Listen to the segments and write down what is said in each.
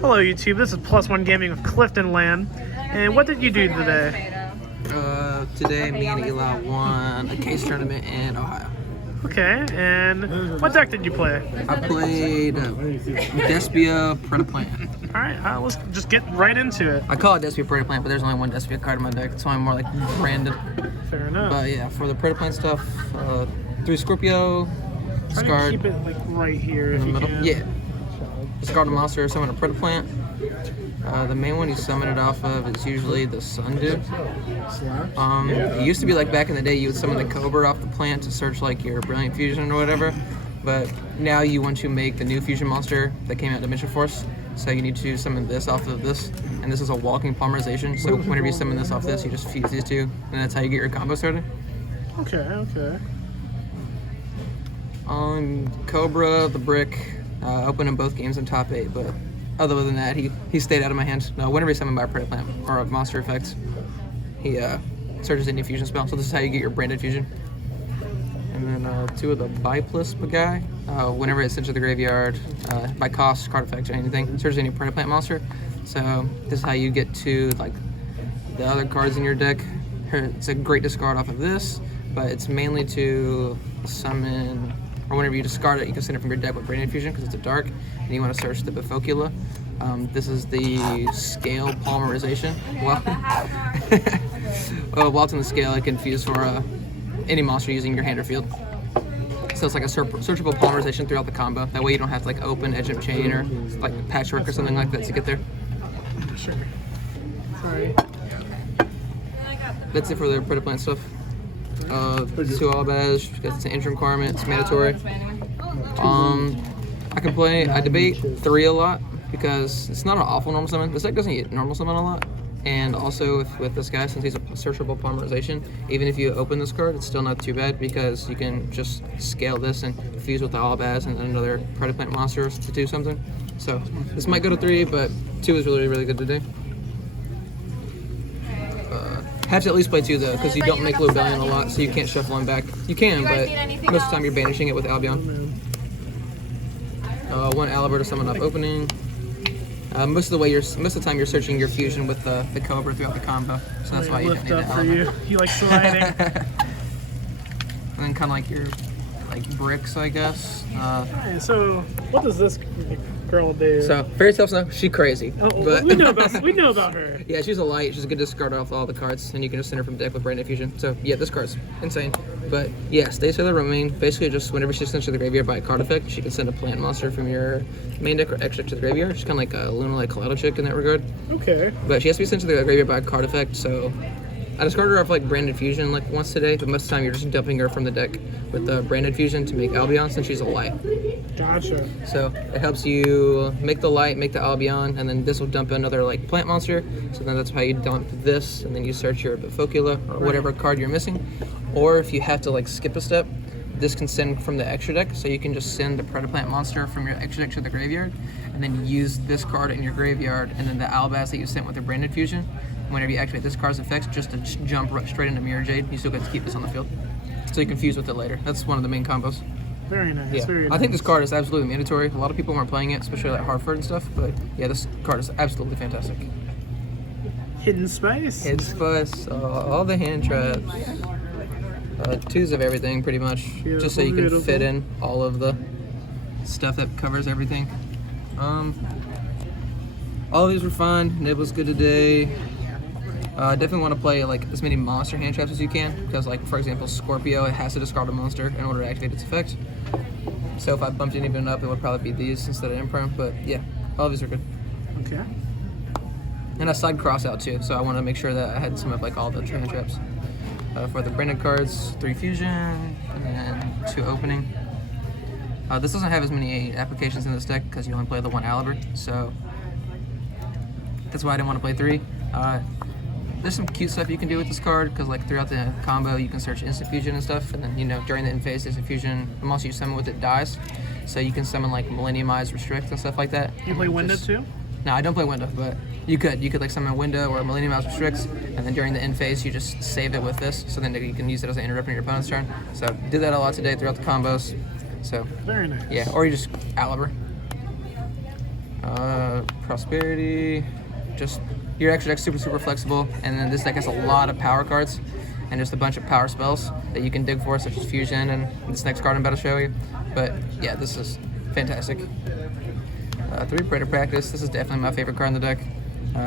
Hello YouTube, this is Plus One Gaming with Clifton Land. And what did you do today? Today me and Eli won a case tournament in Ohio. Okay, and what deck did you play? I played Despia Predaplant. Alright, let's just get right into it. I call it Despia Predaplant, but there's only one Despia card in my deck, so I'm more like branded. Fair enough. But yeah, for the Predaplant stuff, 3 Scorpio, Try discard to keep it like right here in if the you middle. can. Yeah. Discard a monster, summon a Predaplant. The main one you summon it off of is usually the Sundew. It used to be like back in the day you would summon the Cobra off the plant to search like your Brilliant Fusion or whatever, but now you want to make the new fusion monster that came out, Dimension Force, so you need to summon this off of this, and this is a walking polymerization, so whenever you summon this off this, you just fuse these two, and that's how you get your combo started. Okay. Cobra, the Brick, opened in both games in top 8, but other than that, he stayed out of my hands. Whenever he's summoned by a Predaplant or a monster effect, he searches any fusion spell. So this is how you get your branded fusion. And then 2 of the Biplisp guy. Whenever it's sent to the graveyard, by cost, card effect, or anything, searches any Predaplant monster. So this is how you get to like the other cards in your deck. It's a great discard off of this, but it's mainly to summon, or whenever you discard it, you can send it from your deck with Branded Fusion because it's a dark, and you want to search the Bifocula. This is the scale polymerization. While it's in the scale, it can fuse for any monster using your hand or field. So it's like a searchable polymerization throughout the combo. That way you don't have to like open Edge of Chain or like Patchwork or something like that to get there. Sure. Sorry. That's it for the Predaplant stuff. 2 Alabaz, because it's an interim requirement, it's mandatory. I debate 3 a lot because it's not an awful normal summon. This deck doesn't get normal summon a lot. And also with this guy, since he's a searchable polymerization, even if you open this card, it's still not too bad because you can just scale this and fuse with the Alabaz and another Predaplant monster to do something. So this might go to 3, but 2 is really good today. Have to at least play 2 though, because you don't make Lobellion a lot, so you can't shuffle him back. You can, but most of the time you're banishing it with Albion. 1 Aliber to summon off opening. Most of the time you're searching your fusion with the Cobra throughout the combo, so that's why you don't need the Aliber. You like sliding. And then kind of like your bricks, I guess. Alright, so what does this girl do? So Fairy Tale Snow, she crazy. But we know about her. Yeah, she's a light. She's a good discard off all the cards, and you can just send her from deck with Branded Fusion. So yeah, this card's insane. But yeah, Stay Sailor Romaine. Basically, just whenever she's sent to the graveyard by a card effect, she can send a plant monster from your main deck or extra to the graveyard. She's kind of like a Luna like Kaleido chick in that regard. Okay. But she has to be sent to the graveyard by a card effect. So I discard her off like Branded Fusion like once today, but most of the time you're just dumping her from the deck with the Branded Fusion to make Albion since she's a light. Gotcha. So it helps you make the light, make the Albion, and then this will dump another like plant monster. So then that's how you dump this, and then you search your Bifocula or whatever card you're missing. Or if you have to like skip a step, this can send from the extra deck. So you can just send the Predaplant monster from your extra deck to the graveyard, and then use this card in your graveyard, and then the Alabaz that you sent with the Branded Fusion. Whenever you activate this card's effects, just to jump straight into Mirror Jade, you still get to keep this on the field. So you can fuse with it later. That's one of the main combos. Very nice. Yeah. Very nice. I think this card is absolutely mandatory. A lot of people weren't playing it, especially like Hartford and stuff, but yeah, this card is absolutely fantastic. Hidden Space. Hidden Space, all the hand traps. 2s of everything, pretty much. Beautiful, just so you can beautiful. fit in all of the stuff that covers everything. All of these were fun. Nib was good today. Definitely want to play like as many monster hand traps as you can, because like for example Scorpio, it has to discard a monster in order to activate its effect. So if I bumped anything up, it would probably be these instead of Imperm. But yeah, all of these are good. Okay. And I side cross out too, so I want to make sure that I had some of like all the hand traps. For the branded cards, 3 fusion and then 2 opening. This doesn't have as many applications in this deck because you only play the 1 Aliber, so that's why I didn't want to play 3. There's some cute stuff you can do with this card, because like throughout the combo you can search instant fusion and stuff, and then during the end phase instant fusion, the monster you summon with it dies, so you can summon like Millenniumize, Restrict, and stuff like that. You play Window too? No, I don't play Window, but you could like summon Window or Millenniumize Restricts, and then during the end phase you just save it with this, so then you can use it as an interrupt in your opponent's turn. So did that a lot today throughout the combos. So very nice. Yeah, or you just Aliber. Prosperity, just your extra deck's super flexible, and then this deck has a lot of power cards and just a bunch of power spells that you can dig for, such as Fusion and this next card I'm about to show you. But yeah, this is fantastic. 3 Predator Practice. This is definitely my favorite card in the deck.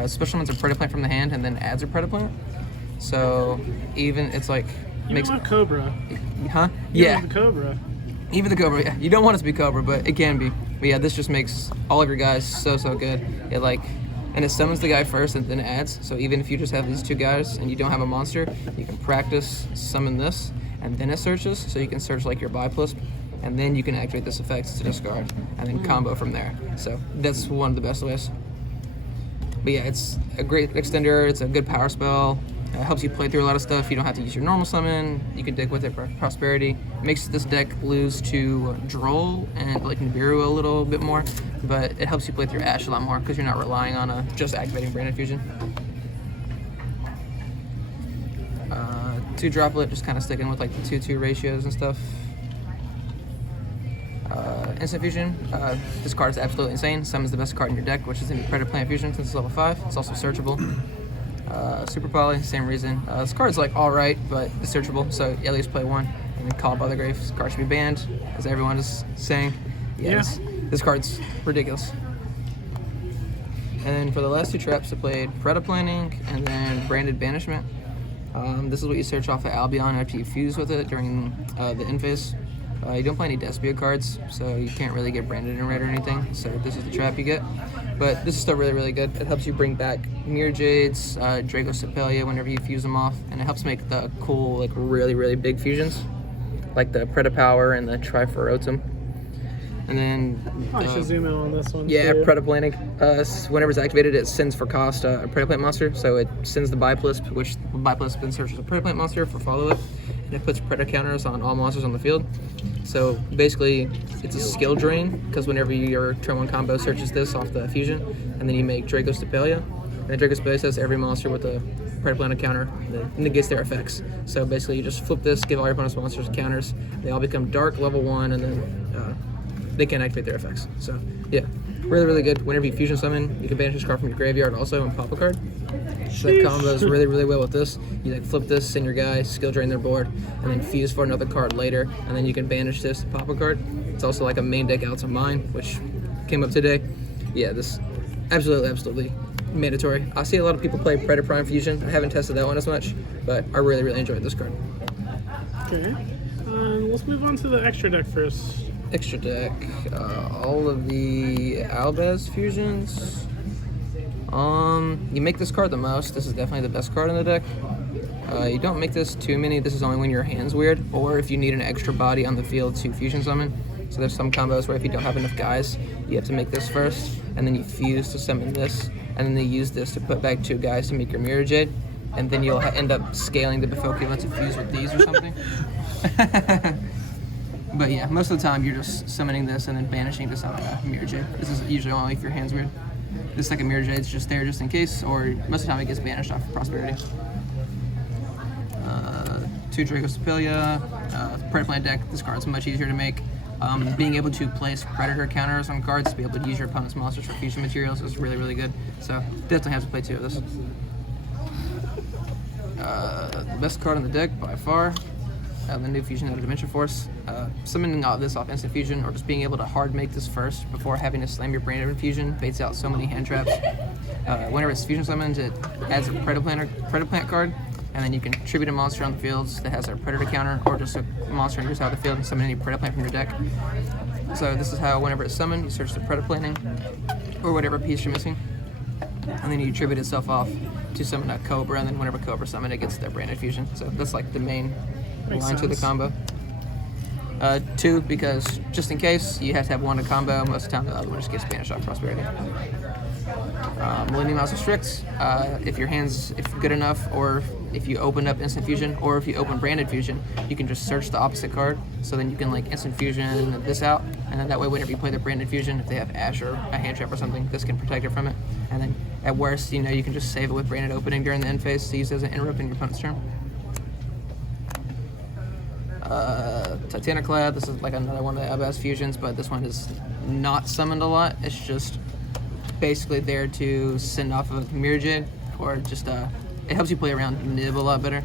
Special ones are Predaplant from the hand, and then adds a Predaplant. So even it's like makes a Cobra. Huh? Yeah. The Cobra. Even the Cobra. Yeah. You don't want it to be Cobra, but it can be. But yeah, this just makes all of your guys so good. And it summons the guy first and then adds. So even if you just have these 2 guys and you don't have a monster, you can practice summon this, and then it searches. So you can search like your Biplisp, and then you can activate this effect to discard, and then combo from there. So that's one of the best ways. But yeah, it's a great extender. It's a good power spell. It helps you play through a lot of stuff. You don't have to use your normal summon. You can dig with it for Prosperity. Makes this deck lose to Droll and like Nibiru a little bit more, but it helps you play through Ash a lot more because you're not relying on just activating Branded Fusion. 2 Droplet, just kind of sticking with like the 2-2 ratios and stuff. Instant Fusion. This card is absolutely insane. Summons the best card in your deck, which is in Predaplant Fusion since it's level 5. It's also searchable. Super Poly, same reason. This card's like alright, but it's searchable, so at least play 1 and then call up other grave. This card should be banned, as everyone is saying. Yes, yeah. This card's ridiculous. And then for the last 2 traps, I played Predaplanting and then Branded Banishment. This is what you search off of Albion after you fuse with it during the end phase. You don't play any Despia cards, so you can't really get branded in red or anything, so this is the trap you get. But this is still really good. It helps you bring back Mirror Jades, Draco Sepelia whenever you fuse them off, and it helps make the cool, like really big fusions, like the Predapower and the Triferotum. And then I should zoom in on this one. Yeah, too. Predaplanting. Whenever it's activated, it sends for cost a Predaplant monster. So it sends the Biplisp, which Biplisp then searches a Predaplant monster for follow-up, and it puts Predator counters on all monsters on the field. So basically, it's a skill drain because whenever your turn 1 combo searches this off the fusion, and then you make Draco Stepelia, and then Draco Stepelia says every monster with a Predaplant counter that negates their effects. So basically, you just flip this, give all your opponent's monsters counters. They all become dark level 1, and then they can't activate their effects. So yeah, really good. Whenever you fusion summon, you can banish this card from your graveyard also and pop a card. So that combos really well with this. You like flip this, send your guy, skill drain their board, and then fuse for another card later, and then you can banish this, pop a card. It's also like a main deck out to mine, which came up today. Yeah, this absolutely mandatory. I see a lot of people play Predator Prime Fusion. I haven't tested that one as much, but I really enjoyed this card. Okay, let's move on to the extra deck first. Extra deck, all of the Albaz fusions. You make this card the most. This is definitely the best card in the deck. You don't make this too many. This is only when your hand's weird, or if you need an extra body on the field to fusion summon. So there's some combos where if you don't have enough guys, you have to make this first, and then you fuse to summon this, and then they use this to put back 2 guys to make your Mirror Jade, and then you'll end up scaling the Befokula to fuse with these or something. But yeah, most of the time you're just summoning this and then banishing to summon a Mirror Jade. This is usually only if your hand's weird. This second Mirror Jade's just there just in case, or most of the time it gets banished off of Prosperity. 2 Draco Sepelia, Predaplant deck. This card's much easier to make. Being able to place Predator counters on cards to be able to use your opponent's monsters for fusion materials is really good. So definitely have to play 2 of this. The best card in the deck by far. The new fusion out of Dimension Force. Summoning this off instant fusion, or just being able to hard make this first before having to slam your Branded Infusion baits out so many hand traps. Whenever it's fusion summoned, it adds a Predaplant card, and then you can tribute a monster on the fields that has a Predator counter, or just a monster in your side of the field and summon any Predaplant from your deck. So this is how whenever it's summoned, you search the Predaplanting, or whatever piece you're missing, and then you tribute itself off to summon a Cobra, and then whenever Cobra summoned, it gets their Branded Fusion. So that's like the main line to the combo. 2, because just in case, you have to have 1 to combo. Most of the time, the other one just gets banished off Prosperity. Millennium Mouse Restricts. If your hand's good enough, or if you open up Instant Fusion, or if you open Branded Fusion, you can just search the opposite card. So then you can like Instant Fusion this out, and then that way, whenever you play the Branded Fusion, if they have Ash or a hand trap or something, this can protect it from it. And then at worst, you can just save it with Branded Opening during the end phase to use as an interrupt in your opponent's turn. Titaniclad, this is like another one of the Albaz fusions, but this one is not summoned a lot. It's just basically there to send off a Mirror or just it helps you play around Nib a lot better.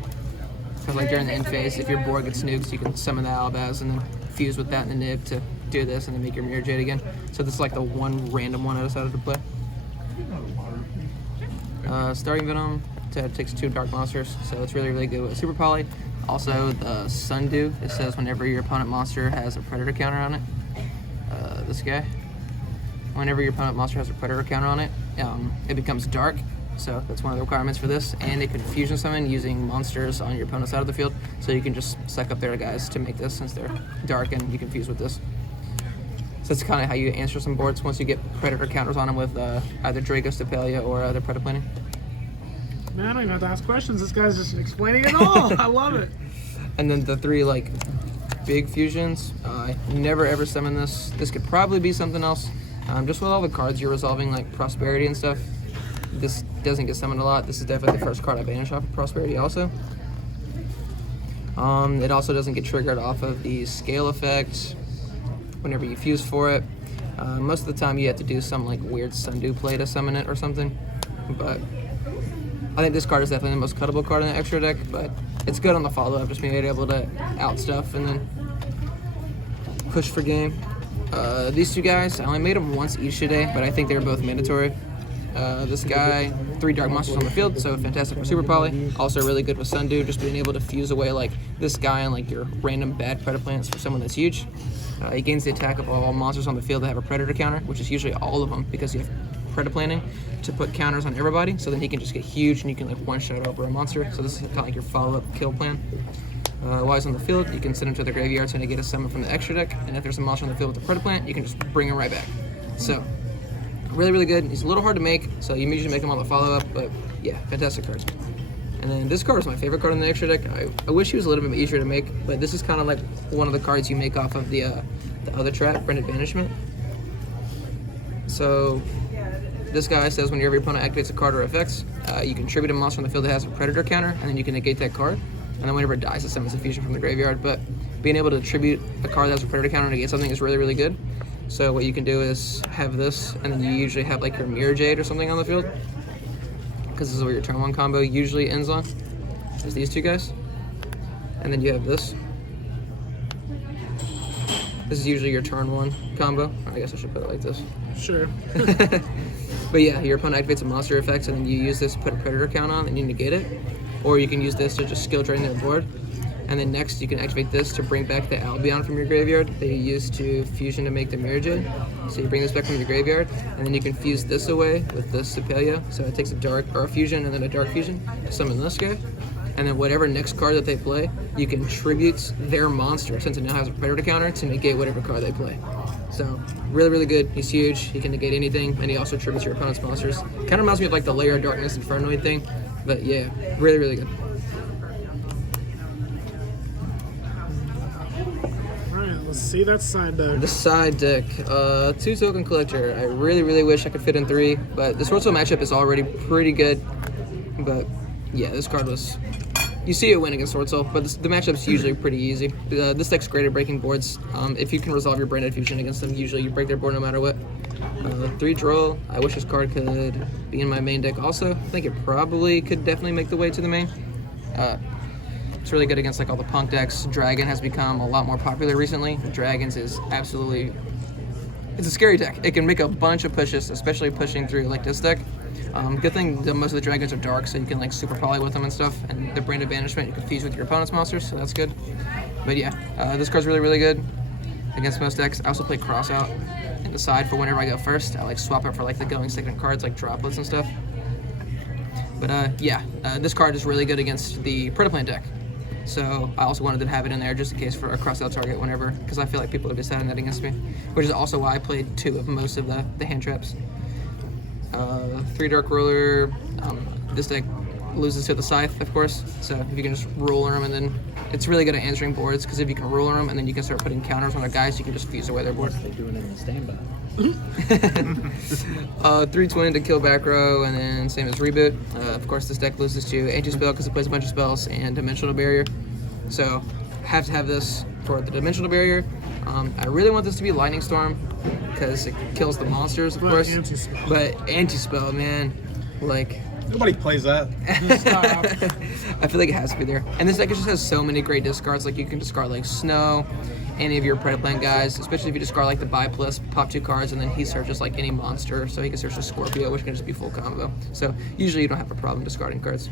Because like during the end phase, if your board gets nuked, you can summon the Alabaz and then fuse with that in the Nib to do this and then make your Mirror again. So this is like the one random one I decided to play. Starting Venom takes 2 Dark Monsters, so it's really good with Super Poly. Also the Sundew, it says whenever your opponent monster has a Predator counter on it. This guy. Whenever your opponent monster has a Predator counter on it, it becomes dark. So that's one of the requirements for this. And it can fusion summon using monsters on your opponent's side of the field. So you can just suck up their guys to make this since they're dark and you can fuse with this. So that's kind of how you answer some boards once you get Predator counters on them with either Draco, Despia, or their Predaplanting. Man, I don't even have to ask questions. This guy's just explaining it all. I love it. And then the 3 like big fusions. I never ever summon this. This could probably be something else. Just with all the cards you're resolving, like Prosperity and stuff, this doesn't get summoned a lot. This is definitely the first card I banish off of Prosperity also. It also doesn't get triggered off of the scale effect whenever you fuse for it. Most of the time you have to do some like weird Sundew play to summon it or something. But I think this card is definitely the most cuttable card in the extra deck, but it's good on the follow-up, just being able to out stuff and then push for game. These 2 guys, I only made them once each today, but I think they're both mandatory. This guy, 3 Dark Monsters on the field, so fantastic for Super Poly. Also really good with Sundew, just being able to fuse away like this guy and like your random bad Predaplants for someone that's huge. He gains the attack of all monsters on the field that have a Predator counter, which is usually all of them because you have Predaplanting to put counters on everybody, so then he can just get huge and you can like one-shot over a monster. So this is kind of like your follow-up kill plan. While he's on the field, you can send him to the graveyard to get a summon from the extra deck, and if there's a monster on the field with a Predaplant, you can just bring him right back. So, really good. He's a little hard to make, so you usually make him on the follow-up, but yeah, fantastic cards. And then this card is my favorite card in the extra deck. I wish he was a little bit easier to make, but this is kind of like one of the cards you make off of the other trap, Branded Banishment. So, this guy says whenever your opponent activates a card or effects, you can tribute a monster on the field that has a Predator counter, and then you can negate that card. And then whenever it dies, it summons a fusion from the graveyard. But being able to tribute a card that has a Predator counter to negate something is really good. So what you can do is have this, and then you usually have like your Mirror Jade or something on the field, because this is where your turn 1 combo usually ends on, is these 2 guys. And then you have this. This is usually your turn 1 combo. I guess I should put it like this. Sure. But yeah, your opponent activates a monster effect, and then you use this to put a Predator count on, and you negate it. Or you can use this to just skill drain their board. And then next, you can activate this to bring back the Albion from your graveyard that you use to fusion to make the Mirror Jade. So you bring this back from your graveyard, and then you can fuse this away with this Despia. So it takes a dark or a fusion and then a dark fusion to summon this guy. And then whatever next card that they play, you can tribute their monster, since it now has a Predator counter, to negate whatever card they play. So really good. He's huge. He can negate anything, and he also tributes your opponent's monsters. Kind of reminds me of like the Layer of Darkness Infernoid thing, but yeah, really good. Alright, let's see that side deck. The side deck, 2 Token Collector. I really wish I could fit in 3, but the Sword Soul matchup is already pretty good. But yeah, this card was, you see it win against Sword Soul, but the matchup's usually pretty easy. This deck's great at breaking boards. If you can resolve your Branded Fusion against them, usually you break their board no matter what. 3 Droll. I wish this card could be in my main deck also. I think it probably could definitely make the way to the main. It's really good against like all the punk decks. Dragon has become a lot more popular recently. Dragons is absolutely, it's a scary deck. It can make a bunch of pushes, especially pushing through like this deck. Good thing that most of the dragons are dark, so you can like super poly with them and stuff. And the Branded Banishment you can fuse with your opponent's monsters, so that's good. But yeah, this card's really good against most decks. I also play Cross Out in the side for whenever I go first. I like swap it for like the going second cards like droplets and stuff. But yeah, this card is really good against the Predaplant deck. So I also wanted to have it in there just in case for a cross-out target whenever, because I feel like people would be deciding that against me, which is also why I played 2 of most of the hand traps. 3 Dark Ruler. This deck loses to the Scythe, of course, so if you can just ruler them, and then it's really good at answering boards, because if you can ruler them and then you can start putting counters on their guys, you can just fuse away their board. They're doing it in the standby. 3 Twin to kill back row, and then same as Reboot. Of course, this deck loses to Anti-Spell because it plays a bunch of spells and Dimensional Barrier. So, have to have this for the Dimensional Barrier. I really want this to be Lightning Storm because it kills the monsters, of course. Anti-spell. But anti-spell, man, like Nobody plays that. I feel like it has to be there. And this deck just has so many great discards. Like you can discard like Snow, any of your Predaplant guys, especially if you discard like the Buy Plus, pop 2 cards, and then he searches like any monster. So he can search a Scorpio, which can just be full combo. So usually you don't have a problem discarding cards.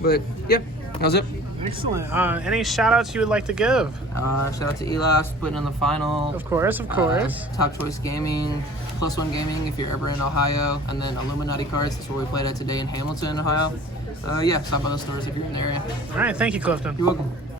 But yeah, that was it. Excellent. Any shout outs you would like to give? Shout out to Elas putting in the final. Of course, of course. Top Choice Gaming, +1 Gaming if you're ever in Ohio, and then Illuminati Cards. That's where we played at today in Hamilton, Ohio. Yeah, stop by those stores if you're in the area. All right, thank you, Clifton. You're welcome.